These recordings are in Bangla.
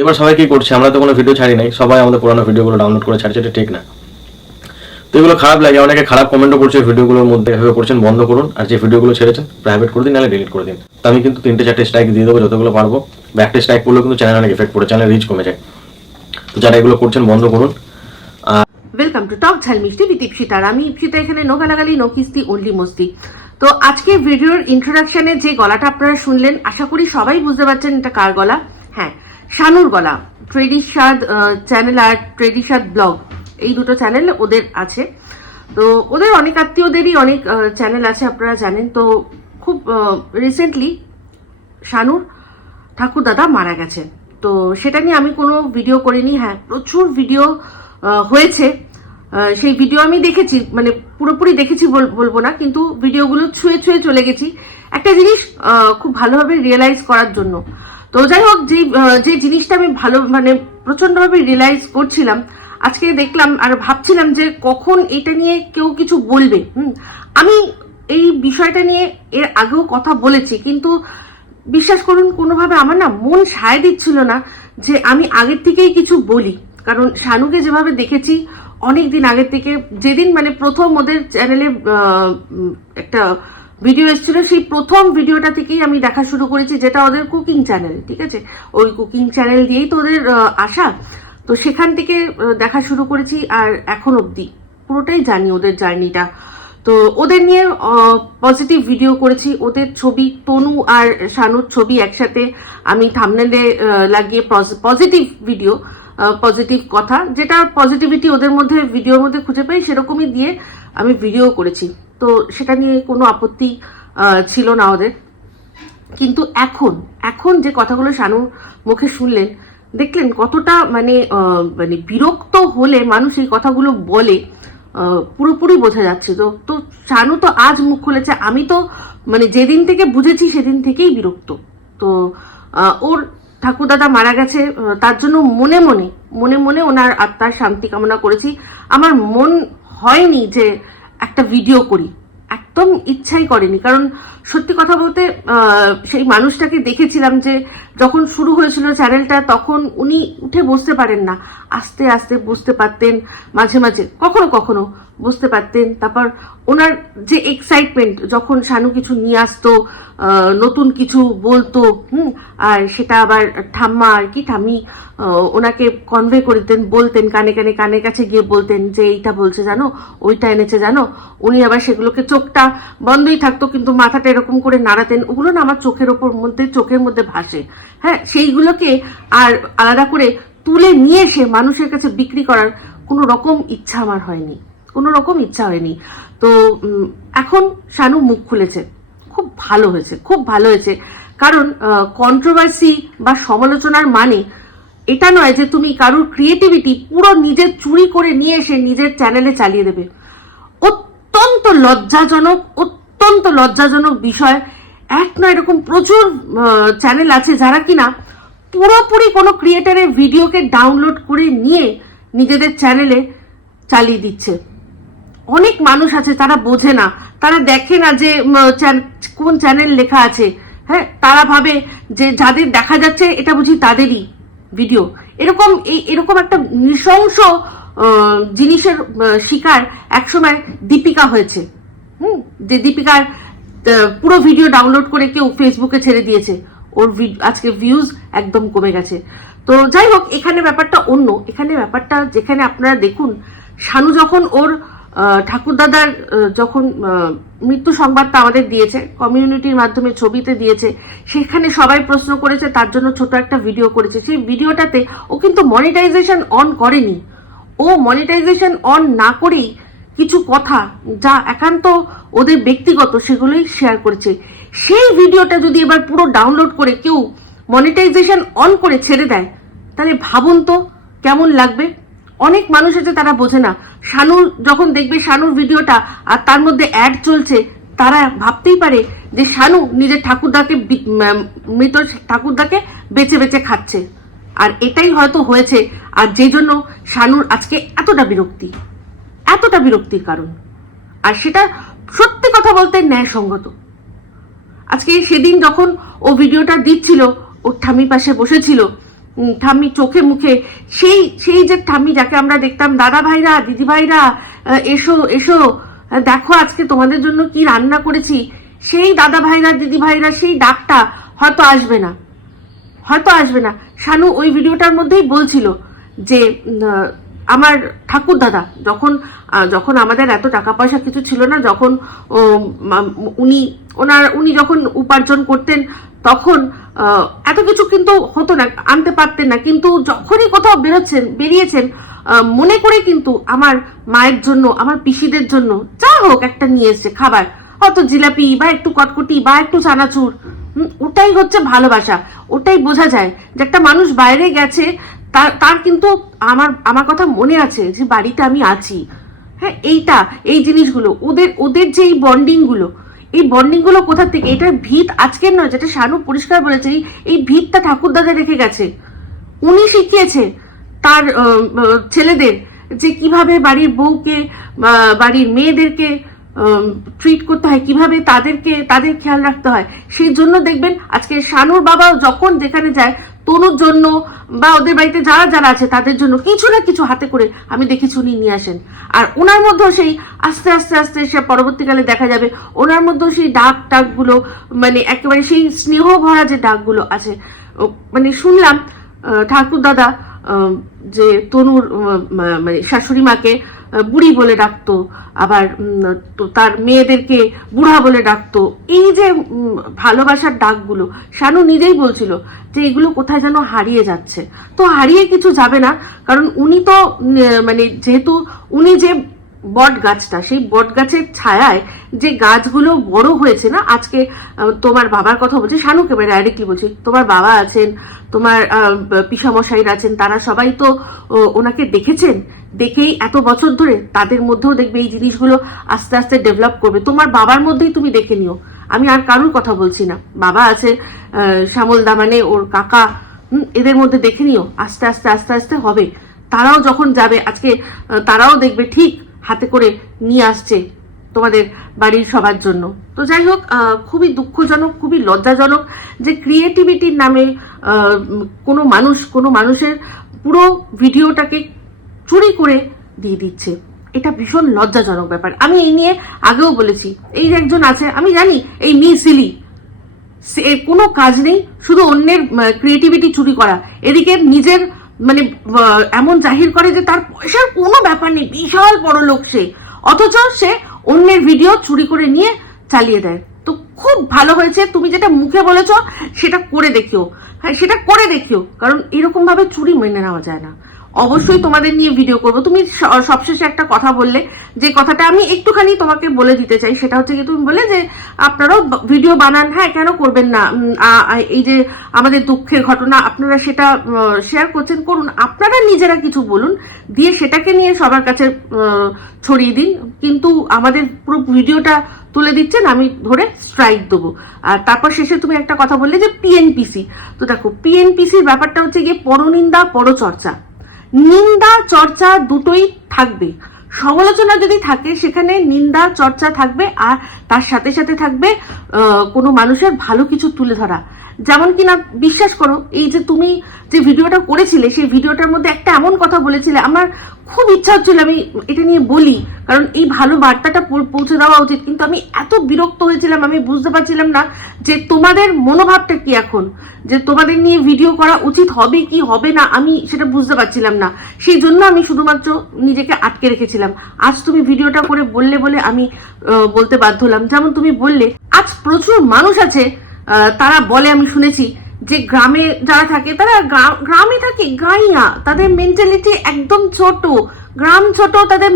এবার সবাই কি করছে? আমরা তো কোনো ভিডিও ছাড়ি নাই। সবাই আমাদের পুরোনো ভিডিওগুলো ডাউনলোড করে ছাড়ছে, এটা ঠিক না। তো এগুলো খারাপ লাগে। অনেকে খারাপ কমেন্টও করছে ভিডিওগুলোর মধ্যে এভাবে করছেন, বন্ধ করুন। আর যে ভিডিওগুলো ছেড়েছেন প্রাইভেট করে দিন, নাহলে ডিলিট করে দিন। তো আমি কিন্তু তিনটে, চারটে স্ট্রাইক দিয়ে দেবো, যতগুলো পারব। বা একটা স্ট্রাইক করলেও কিন্তু চ্যানেল অনেক এফেক্ট পড়ে চ্যানেল রিচ কমে যায়। তো যারা এগুলো করছেন, বন্ধ করুন। ওয়েলকাম টু টক ঝাল মিষ্টি বিথ ইপসিতার আমি ইপসিতা এখানে নো গালাগালি, নো কিস্তি অনলি মস্তি। তো আজকে ভিডিওর ইন্ট্রোডাকশনে যে গলাটা আপনারা শুনলেন, আশা করি সবাই বুঝতে পারছেন এটা কার গলা। হ্যাঁ শানুর গলা ট্রেডিসাদ চ্যানেল আর ট্রেডিসাদ ব্লগ এই দুটো চ্যানেল ওদের আছে। তো ওদের অনেক আত্মীয়দেরই অনেক চ্যানেল আছে, আপনারা জানেন। তো খুব রিসেন্টলি শানুর ঠাকুর দাদা মারা গেছে। তো সেটা নিয়ে আমি কোনো ভিডিও করিনি। হ্যাঁ প্রচুর ভিডিও হয়েছে। সেই ভিডিও আমি দেখেছি মানে পুরোপুরি দেখেছি বল- বলব না, কিন্তু ভিডিওগুলো ছুঁয়ে ছুঁয়ে চলে গেছি। একটা জিনিস খুব ভালোভাবে রিয়েলাইজ করার জন্য। তো যাই হোক, যে যে জিনিসটা আমি ভালো মানে প্রচন্ডভাবে রিয়েলাইজ করছিলাম, আজকে দেখলাম আর ভাবছিলাম যে কখন এটা নিয়ে কেউ কিছু বলবে। হুম, আমি এই বিষয়টা নিয়ে এর আগেও কথা বলেছি, কিন্তু বিশ্বাস করুন, কোনোভাবে আমার না মন সায় দিচ্ছিল না যে আমি আগের থেকেই কিছু বলি। কারণ শানুকে যেভাবে দেখেছি অনেক দিন আগের থেকে, যেদিন মানে প্রথম ওদের চ্যানেলে একটা ভিডিও এসেছিল, সেই প্রথম ভিডিওটা থেকেই আমি দেখা শুরু করেছি, যেটা ওদের কুকিং চ্যানেল ঠিক আছে? ওই কুকিং চ্যানেল দিয়েই তো ওদের আসা। তো সেখান থেকে দেখা শুরু করেছি, আর এখন অবধি। পুরোটাই জানি ওদের জার্নিটা। তো ওদের নিয়ে পজিটিভ ভিডিও করেছি। ওদের ছবি তনু আর শানুর ছবি একসাথে আমি থামনেলে লাগিয়ে পজিটিভ ভিডিও পজিটিভ কথা। যেটা পজিটিভিটি ওদের মধ্যে ভিডিওর মধ্যে খুঁজে পাই, সেরকমই দিয়ে আমি ভিডিও করেছি। তো সেটা নিয়ে কোনো আপত্তি ছিল না ওদের। কিন্তু এখন এখন যে কথাগুলো শানুর মুখে শুনলেন, দেখলেন কতটা মানে মানে বিরক্ত হলে মানুষ এই কথাগুলো বলে পুরোপুরি বোঝা যাচ্ছে। তো তো শানু তো আজ মুখ খুলেছে। আমি তো মানে যেদিন থেকে বুঝেছি সেদিন থেকেই বিরক্ত। তো ওর ঠাকুরদাদা মারা গেছে তার জন্য মনে মনে মনে মনে ওনার আত্মার শান্তি কামনা করেছি। আমার মন হয়নি যে একটা ভিডিও করি। একদম ইচ্ছাই করেনি। কারণ সত্যি কথা বলতে সেই মানুষটাকে দেখেছিলাম যে যখন শুরু হয়েছিল চ্যানেলটা তখন উনি উঠে বসতে পারেন না। আস্তে আস্তে বুঝতে পারতেন, মাঝে মাঝে, কখনো কখনো বুঝতে পারতেন। তারপর ওনার যে এক্সাইটমেন্ট যখন শানু কিছু নিয়ে আসতো নতুন কিছু বলতো, হুম, আর সেটা আবার ঠাম্মা আর কি, ঠাম্মি ওনাকে কনভে করে দিতেন বলতেন, কানে কানে কানের কাছে গিয়ে বলতেন যে এইটা বলছে জানো, ওইটা এনেছে জানো। উনি আবার সেগুলোকে চোখটা বন্ধই থাকতো, কিন্তু মাথাটা এরকম করে নাড়াতেন। ওগুলো না আমার চোখের ওপর মধ্যে, চোখের মধ্যে ভাসে। হ্যাঁ সেইগুলোকে আর আলাদা করে তুলে নিয়ে এসে মানুষের কাছে বিক্রি করার কোনো রকম ইচ্ছা আমার হয়নি। কোনো রকম ইচ্ছা হয়নি। তো এখন শানু মুখ খুলেছে। খুব ভালো হয়েছে, খুব ভালো হয়েছে। কারণ কন্ট্রোভার্সি বা সমালোচনার মানে এটা নয় যে তুমি কারুর ক্রিয়েটিভিটি পুরো নিজের চুরি করে নিয়ে এসে নিজের চ্যানেলে চালিয়ে দেবে। অত্যন্ত লজ্জাজনক অত্যন্ত লজ্জাজনক বিষয়। এক নয় এরকম প্রচুর চ্যানেল আছে যারা কিনা পুরোপুরি কোনো ক্রিয়েটারের ভিডিওকে ডাউনলোড করে নিয়ে নিজেদের চ্যানেলে চালিয়ে দিচ্ছে। অনেক মানুষ আছে, তারা বোঝে না। তারা দেখে না যে কোন চ্যানেল লেখা আছে। হ্যাঁ তারা ভাবে যে, যাদের দেখা যাচ্ছে, এটা বুঝি তাদেরই ভিডিও এরকম, এই, এরকম একটা নৃশংস জিনিসের শিকার একসময় দীপিকা হয়েছে। হুম, যে দীপিকার পুরো ভিডিও ডাউনলোড করে কেউ ফেসবুকে ছেড়ে দিয়েছে। ওর আজকে ভিউজ একদম কমে গেছে। তো যাই হোক, এখানে ব্যাপারটা অন্য। এখানে ব্যাপারটা, যেখানে আপনারা দেখুন, শানু যখন ওর ঠাকুরদাদার যখন মৃত্যু সংবাদটা আমাদের দিয়েছে কমিউনিটির মাধ্যমে ছবিতে দিয়েছে, সেখানে সবাই প্রশ্ন করেছে, তার জন্য ছোট একটা ভিডিও করেছে। সেই ভিডিওটাতে ও কিন্তু মনিটাইজেশন অন করেনি। ও মনিটাইজেশন অন না করেই কিছু কথা যা একান্ত ওদের ব্যক্তিগত সেগুলোই শেয়ার করেছে। সেই ভিডিওটা যদি এবার পুরো ডাউনলোড করে কেউ মনিটাইজেশন অন করে ছেড়ে দেয়, তাহলে ভাবুন তো কেমন লাগবে। অনেক মানুষ আছে তারা বোঝে না। শানুর যখন দেখবে শানুর ভিডিওটা আর তার মধ্যে অ্যাড চলছে, তারা ভাবতেই পারে যে শানু নিজের ঠাকুরদাকে মৃত ঠাকুরদাকে বেছে বেছে খাচ্ছে। আর এটাই হয়তো হয়েছে। আর যে জন্য শানুর আজকে এতটা বিরক্তি, এতটা বিরক্তির কারণ। আর সেটা সত্যি কথা বলতে ন্যায়সঙ্গত। আজকে সেদিন যখন ও ভিডিওটা দিচ্ছিল ওর ঠামি পাশে বসেছিল ঠাম্মি চোখে মুখে, সেই সেই যে ঠাম্মি যাকে আমরা দেখতাম, দাদা ভাইরা, দিদি ভাইরা এসো এসো দেখো আজকে তোমাদের জন্য কি রান্না করেছি, সেই দাদা ভাইরা, দিদি ভাইরা, সেই ডাকটা হয়তো আসবে না। হয়তো আসবে না। শানু ওই ভিডিওটার মধ্যেই বলছিল যে আমার ঠাকুর দাদা, যখন যখন আমাদের এত টাকা পয়সা কিছু ছিল না, যখন উনি, ওনার, উনি যখন উপার্জন করতেন, তখন এত কিছু কিন্তু হতো না, আনতে পারতেন না। কিন্তু যখনই কোথাও বেরোচ্ছেন, বেরিয়েছেন মনে করে কিন্তু আমার মায়ের জন্য, আমার পিসিদের জন্য, যা হোক একটা নিয়ে এসছে খাবার। হয়তো জিলাপি বা একটু কটকটি বা একটু চানাচুর। ওটাই হচ্ছে ভালোবাসা। ওটাই বোঝা যায় যে একটা মানুষ বাইরে গেছে তার তার কিন্তু আমার আমার কথা মনে আছে যে বাড়িতে আমি আছি। হ্যাঁ এইটা, এই জিনিসগুলো, ওদের ওদের যে এই বন্ডিংগুলো, এই বন্ডিংগুলো কোথা থেকে? এটার ভিত আজকের নয়, যেটা শানু পরিষ্কার বলেছে, এই- ভিতটা ঠাকুর দাদা রেখে গেছে। উনি শিখিয়েছে তার ছেলেদের যে কীভাবে বাড়ির বউকে বাড়ির মেয়েদেরকে ট্রিট করতে হয়, কীভাবে তাদেরকে, তাদের খেয়াল রাখতে হয়, সেই জন্য দেখবেন আজকে শানুর বাবাও যখন যেখানে যায় তনুর জন্য বা ওদের বাড়িতে যারা যারা আছে তাদের জন্য কিছু না কিছু হাতে করে আমি দেখেছি উনি নিয়ে আসেন। আর ওনার মধ্যেও সেই আস্তে আস্তে আস্তে সে পরবর্তীকালে দেখা যাবে ওনার মধ্যেও সেই ডাক টাকগুলো মানে একেবারে সেই স্নেহ ভরা যে ডাকগুলো আছে। মানে শুনলাম ঠাকুর দাদা যে তনুর মানে শাশুড়ি মাকে বুড়ি বলে ডাকতো, আবার তার মেয়েদেরকে বুড়া বলে ডাকতো। এই যে ভালোবাসার ডাকগুলো, শানু নিজেই বলছিল যে এগুলো কোথায় যেন হারিয়ে যাচ্ছে। তো হারিয়ে কিছু যাবে না, কারণ উনি তো মানে যেহেতু উনি যে বট গাছটা সেই বট গাছের ছায়ায় যে গাছগুলো বড় হয়েছে না, আজকে তোমার বাবার কথা বলছি, শানুকে এবার ডাইরেক্টলি বলছি, তোমার বাবা আছেন, তোমার পিসামশাইরা আছেন, তারা সবাই তো ওনাকে দেখেছেন, দেখেই এত বছর ধরে তাদের মধ্যেও দেখবে এই জিনিসগুলো আস্তে আস্তে ডেভেলপ করবে। তোমার বাবার মধ্যেই তুমি দেখে নিও। আমি আর কারুর কথা বলছি না। বাবা আছে শ্যামল দামানে ওর কাকা এদের মধ্যে দেখে নিও। আস্তে আস্তে আস্তে আস্তে হবে। তারাও যখন যাবে, আজকে তারাও দেখবে, ঠিক হাতে করে নিয়ে আসছে তোমাদের বাড়ির সবার জন্য। তো যাই হোক খুবই দুঃখজনক, খুবই লজ্জাজনক যে ক্রিয়েটিভিটির নামে কোনো মানুষ, কোনো মানুষের পুরো ভিডিওটাকে চুরি করে দিয়ে দিচ্ছে। এটা ভীষণ লজ্জাজনক ব্যাপার। আমি এই নিয়ে আগেও বলেছি, এই যে একজন আছে, আমি জানি এই মি সিলি কোনো কাজ নেই, শুধু অন্যের ক্রিয়েটিভিটি চুরি করা। এদিকে নিজের মানে এমন জাহির করে যে তার পয়সার কোনো ব্যাপার নেই, বিশাল বড় লোক সে। অথচ সে অন্যের ভিডিও চুরি করে নিয়ে চালিয়ে দেয়। তো খুব ভালো হয়েছে, তুমি যেটা মুখে বলেছ সেটা করে দেখিও। হ্যাঁ সেটা করে দেখিও, কারণ এরকম ভাবে চুরি মেনে নেওয়া যায় না। অবশ্যই তোমাদের নিয়ে ভিডিও করব। তুমি সবশেষে একটা কথা বললে, যে কথাটা আমি একটুখানি তোমাকে বলে দিতে চাই, সেটা হচ্ছে কি তুমি বলে যে, আপনারাও ভিডিও বানান হ্যাঁ কেন করবেন না? এই যে আমাদের দুঃখের ঘটনা, আপনারা সেটা শেয়ার করছেন, করুন। আপনারা নিজেরা কিছু বলুন, দিয়ে সেটাকে নিয়ে সবার কাছে ছড়িয়ে দিন। কিন্তু আমাদের পুরো ভিডিওটা তুলে দিচ্ছেন, আমি ধরে স্ট্রাইক দেবো। আর তারপর শেষে তুমি একটা কথা বললে যে পিএনপিসি তো দেখো পিএনপিসির ব্যাপারটা হচ্ছে গিয়ে পরনিন্দা, পরচর্চা। নিন্দা চর্চা দুটোই থাকবে। সমালোচনা যদি থাকে সেখানে নিন্দা চর্চা থাকবে। আর তার সাথে সাথে থাকবে কোনো মানুষের ভালো কিছু তুলে ধরা। যেমন কিনা বিশ্বাস করো, এই যে তুমি যে ভিডিওটা করেছিলে, সেই ভিডিওটার মধ্যে একটা এমন কথা বলেছিলে, আমার খুব ইচ্ছা হচ্ছিল আমি এটা নিয়ে বলি, কারণ এই ভালো বার্তাটা পৌঁছে দেওয়া উচিত। কিন্তু আমি এত বিরক্ত হয়েছিলাম, আমি বুঝতে পারছিলাম না যে তোমাদের মনোভাবটা কি এখন, যে তোমাদের নিয়ে ভিডিও করা উচিত হবে কি হবে না, আমি সেটা বুঝতে পারছিলাম না। সেই জন্য আমি শুধুমাত্র নিজেকে আটকে রেখেছিলাম। আজ তুমি ভিডিওটা করে বললে বলে আমি বলতে বাধ্য হলাম। যেমন তুমি বললে, আজ প্রচুর মানুষ আছে তারা বলে, আমি শুনেছি যে গ্রামে যারা থাকে, তারা গ্রা- গ্রামে থাকে গাইয়া তাদের মেন্টালিটি একদম ছোট। গ্রাম ছোট, তাদের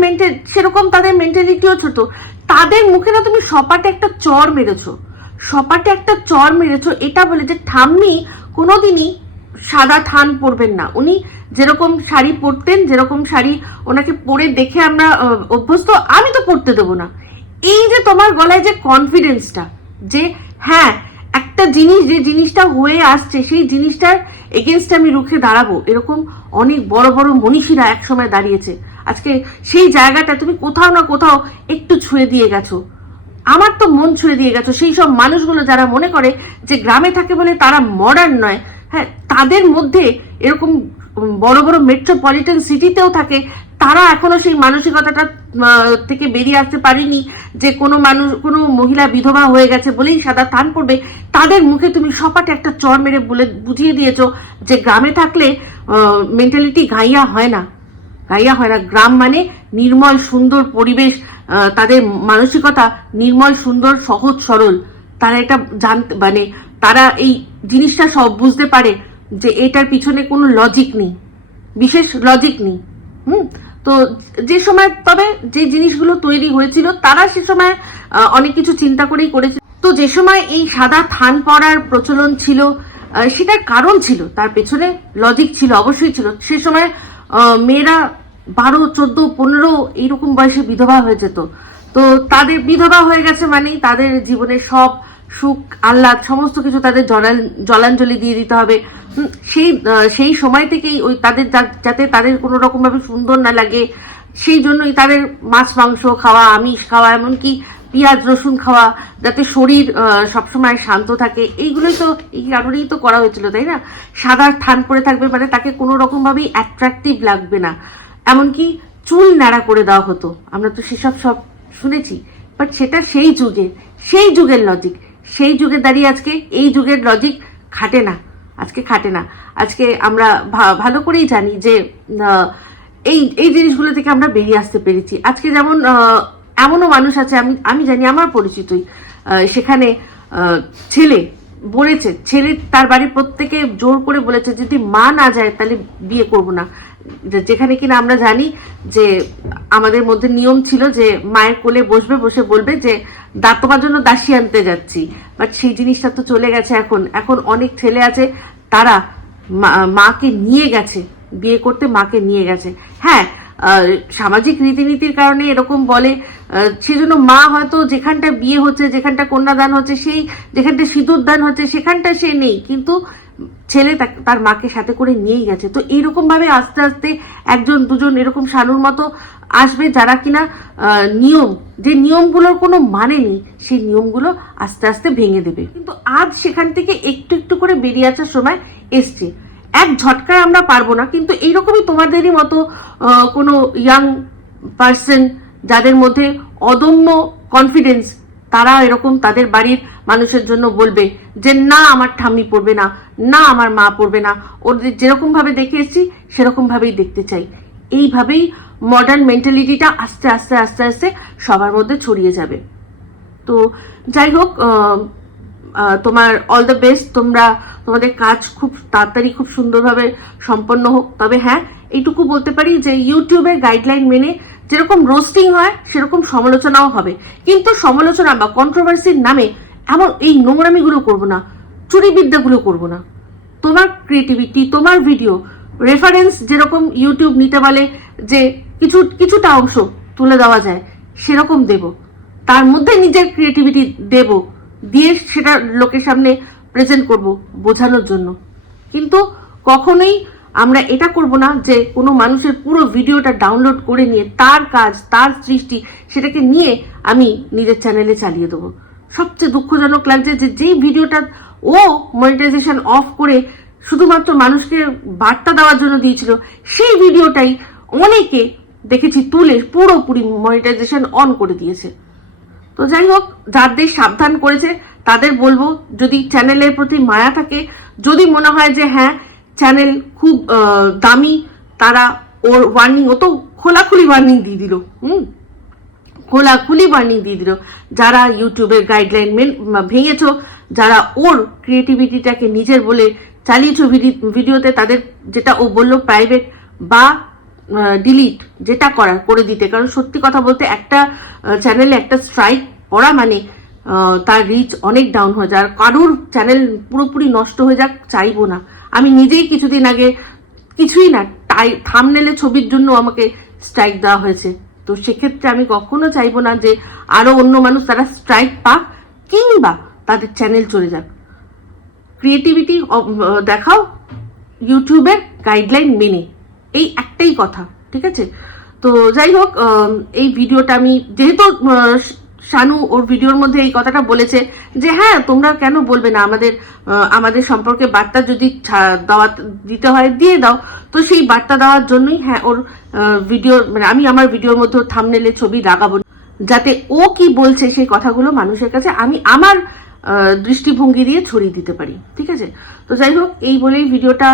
সেরকম তাদের মেন্টালিটিও ছোট। তাদের মুখে না তুমি সপাটে একটা চর মেরেছো। সপাটে একটা চর মেরেছো, এটা বলে যে ঠাম্মি কোনোদিনই সাদা থান পরবেন না। উনি যেরকম শাড়ি পরতেন, যেরকম শাড়ি ওনাকে পরে দেখে আমরা অভ্যস্ত, আমি তো পরতে দেবো না। এই যে তোমার গলায় যে কনফিডেন্সটা যে হ্যাঁ একটা জিনিস, যে জিনিসটা হয়ে আসছে, সেই জিনিসটার এগেনস্ট আমি রুখে দাঁড়াবো। এরকম অনেক বড় বড় মনীষীরা একসময় দাঁড়িয়েছে। আজকে সেই জায়গাটা তুমি কোথাও না কোথাও একটু ছুঁয়ে দিয়ে গেছো। আমার তো মন ছুঁয়ে দিয়ে গেছো। সেই সব মানুষগুলো যারা মনে করে যে গ্রামে থাকে বলে তারা মডার্ন নয় হ্যাঁ তাদের মধ্যে এরকম বড় বড় মেট্রোপলিটন সিটিতেও থাকে, তারা এখনও সেই মানসিকতাটা থেকে বেরিয়ে আসতে পারেনি যে কোনো মানুষ, কোনো মহিলা বিধবা হয়ে গেছে বলেই সাদা থান পড়বে তাদের মুখে তুমি সপাটে একটা চর মেরে বলে বুঝিয়ে দিয়েছ যে গ্রামে থাকলে মেন্টালিটি গাইয়া হয় না। গাইয়া হয় না। গ্রাম মানে নির্মল, সুন্দর পরিবেশ তাদের মানসিকতা নির্মল, সুন্দর, সহজ, সরল। তারা এটা জানতে মানে তারা এই জিনিসটা সব বুঝতে পারে। যে এটার পিছনে কোনো লজিক নেই, বিশেষ লজিক নেই, হুম? তো যে সময়, তবে যে জিনিসগুলো তৈরি হয়েছিল, তারা সে সময় অনেক কিছু চিন্তা করেই করেছে তো যে সময় এই সাদা থান পরার প্রচলন ছিল সেটার কারণ ছিল, তার পেছনে লজিক ছিল, অবশ্যই ছিল। সে সময় মেয়েরা বারো, চোদ্দ, পনেরো এইরকম বয়সে বিধবা হয়ে যেত। তো তাদের বিধবা হয়ে গেছে মানেই তাদের জীবনের সব সুখ, আহ্লাদ, সমস্ত কিছু তাদের জলাঞ্জলি দিয়ে দিতে হবে। সেই সেই সময় থেকেই ওই তাদের যাতে তাদের কোনো রকম ভাবে সুন্দর না লাগে, সেই জন্যই তাদের মাছ, মাংস খাওয়া, আমিষ খাওয়া, এমনকি পেঁয়াজ, রসুন খাওয়া, যাতে শরীর সবসময় শান্ত থাকে, এইগুলোই তো, এই কারণেই তো করা হয়েছিল, তাই না? সাদা থান পরে থাকবে মানে তাকে কোনো রকম ভাবেই অ্যাট্রাকটিভ লাগবে না। এমনকি চুল ন্যাড়া করে দেওয়া হতো, আমরা তো সেসব সব শুনেছি বাট সেটা সেই যুগে, সেই যুগের লজিক সেই যুগে দাঁড়িয়ে আজকে এই যুগের লজিক খাটে না। আজকে খাটে না। আজকে আমরা ভালো করেই জানি যে এই এই জিনিসগুলো থেকে আমরা বেরিয়ে আসতে পেরেছি। আজকে যেমন এমনও মানুষ আছে, আমি আমি জানি, আমার পরিচিতই সেখানে ছেলে বলেছে, ছেলে তার বাড়ির প্রত্যেকে জোর করে বলেছে, যদি মা না যায়, তাহলে বিয়ে করব না। যেখানে কিনা আমরা জানি যে, আমাদের মধ্যে নিয়ম ছিল যে, মায়ের কোলে বসবে, বসে বলবে যে দাঁত তোমার জন্য দাসী আনতে যাচ্ছি। বাট সেই জিনিসটা তো চলে গেছে এখন। এখন অনেক ছেলে আছে, তারা মাকে নিয়ে গেছে। বিয়ে করতে মাকে নিয়ে গেছে। হ্যাঁ সামাজিক রীতিনীতির কারণে এরকম বলে সেজন্য মা হয়তো যেখানটা বিয়ে হচ্ছে, যেখানটা কন্যাদান হচ্ছে, সেই, যেখানটা সিঁদুর দান হচ্ছে, সেখানটা সে নেই। কিন্তু ছেলে তার মাকে সাথে করে নিয়েই গেছে। তো এইরকম ভাবে আস্তে আস্তে একজন, দুজন এরকম সানুর মতো আসবে যারা কিনা নিয়ম, যে নিয়মগুলোর কোনো মানে নেই, সেই নিয়মগুলো আস্তে আস্তে ভেঙে দেবে। কিন্তু আজ সেখান থেকে একটু একটু করে বেরিয়ে আসার সময় এসছে। এক ঝটকায় আমরা পারব না, কিন্তু এইরকমই তোমাদেরই মতো কোনো ইয়াং পার্সন যাদের মধ্যে অদম্য কনফিডেন্স তারা এরকম তাদের বাড়ির মানুষের জন্য বলবে যে, না, আমার ঠাম্মি পড়বে না না, আমার মা পড়বে না। ওদের যেরকম ভাবে দেখে এসেছি সেরকম ভাবেই দেখতে চাই। এইভাবেই মডার্ন মেন্টালিটিটা আস্তে আস্তে আস্তে আস্তে সবার মধ্যে ছড়িয়ে যাবে। তো যাই হোক তোমার অল দ্য বেস্ট তোমরা, তোমাদের কাজ খুব তাড়াতাড়ি, খুব সুন্দরভাবে সম্পন্ন হোক। তবে হ্যাঁ এইটুকু বলতে পারি যে ইউটিউবের গাইডলাইন মেনে যেরকম রোস্টিং হয়, সেরকম সমালোচনাও হবে। কিন্তু সমালোচনা বা কন্ট্রোভার্সির নামে এমন এই নোংরামিগুলো করব না, চুরিবিদ্যাগুলো করব না। তোমার ক্রিয়েটিভিটি তোমার ভিডিও রেফারেন্স যেরকম ইউটিউব নিতে বলে যে কিছু, কিছুটা অংশ তুলে দেওয়া যায়, সেরকম দেব। তার মধ্যে নিজের ক্রিয়েটিভিটি দেব, দিয়ে সেটা লোকের সামনে প্রেজেন্ট করব বোঝানোর জন্য। কিন্তু কখনোই আমরা এটা করব না যে কোনো মানুষের পুরো ভিডিওটা ডাউনলোড করে নিয়ে তার কাজ, তার সৃষ্টি, সেটাকে নিয়ে আমি নিজের চ্যানেলে চালিয়ে দেবো। সবচেয়ে দুঃখজনক লাগছে যে যেই ভিডিওটা ও মনিটাইজেশন অফ করে শুধুমাত্র মানুষকে বার্তা দেওয়ার জন্য দিয়েছিল, সেই ভিডিওটাই অনেকে দেখেছি তুলে পুরোপুরি মনিটাইজেশন অন করে দিয়েছে। তো যাই হোক, যাদের সাবধান করেছে, তাদের বলব, যদি চ্যানেলের প্রতি মায়া থাকে, যদি মনে হয় যে হ্যাঁ চ্যানেল খুব দামি, তারা ওর ওয়ার্নিং ও তো খোলাখুলি ওয়ার্নিং দিয়ে দিল, হুম? খোলাখুলি ওয়ার্নিং দিয়ে দিল। যারা ইউটিউবের গাইডলাইন মেন ভেঙেছো, যারা ওর ক্রিয়েটিভিটিটাকে নিজের বলে চালিয়েছো ভিডি- ভিডিওতে, তাদের যেটা ও বলল প্রাইভেট বা ডিলিট যেটা করার, করে দিতে। কারণ সত্যি কথা বলতে একটা চ্যানেলে একটা স্ট্রাইক পড়া মানে তার রিচ অনেক ডাউন হয়ে যায়। আর কারুর চ্যানেল পুরোপুরি নষ্ট হয়ে যাক, চাইব না। আমি নিজেই কিছুদিন আগে, কিছুই না টাই থামনেলে ছবির জন্য আমাকে স্ট্রাইক দেওয়া হয়েছে। তো সেক্ষেত্রে আমি কখনো চাইব না যে আরও অন্য মানুষ তারা স্ট্রাইক পাক, কিংবা তাদের চ্যানেল চলে যাক। ক্রিয়েটিভিটি দেখাও ইউটিউবের গাইডলাইন মেনে। এই একটাই কথা, ঠিক আছে? তো যাই হোক এই ভিডিওটা আমি, যেহেতু শানু ওর ভিডিওর মধ্যে এই কথাটা বলেছে যে হ্যাঁ তোমরা কেন বলবে না? আমাদের আমাদের সম্পর্কে বার্তা যদি দেওয়া দিতে হয়, দিয়ে দাও। তো সেই বার্তা দেওয়ার জন্যই হ্যাঁ ওর ভিডিও মানে আমি আমার ভিডিওর মধ্যে থামনেলে ছবি লাগাবো। যাতে ও কি বলছে সেই কথাগুলো মানুষের কাছে আমি আমার দৃষ্টিভঙ্গি দিয়ে ছড়িয়ে দিতে পারি, ঠিক আছে? তো যাই হোক, এই বলেই ভিডিওটা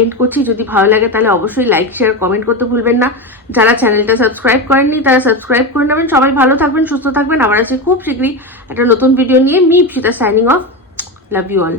এন্ড করছি। যদি ভালো লাগে তাহলে অবশ্যই লাইক শেয়ার কমেন্ট করতে ভুলবেন না। যারা চ্যানেলটা সাবস্ক্রাইব করেননি, তারা সাবস্ক্রাইব করে নেবেন। সবাই ভালো থাকবেন, সুস্থ থাকবেন। আবার আছে খুব শীঘ্রই একটা নতুন ভিডিও নিয়ে। Me signing off love you all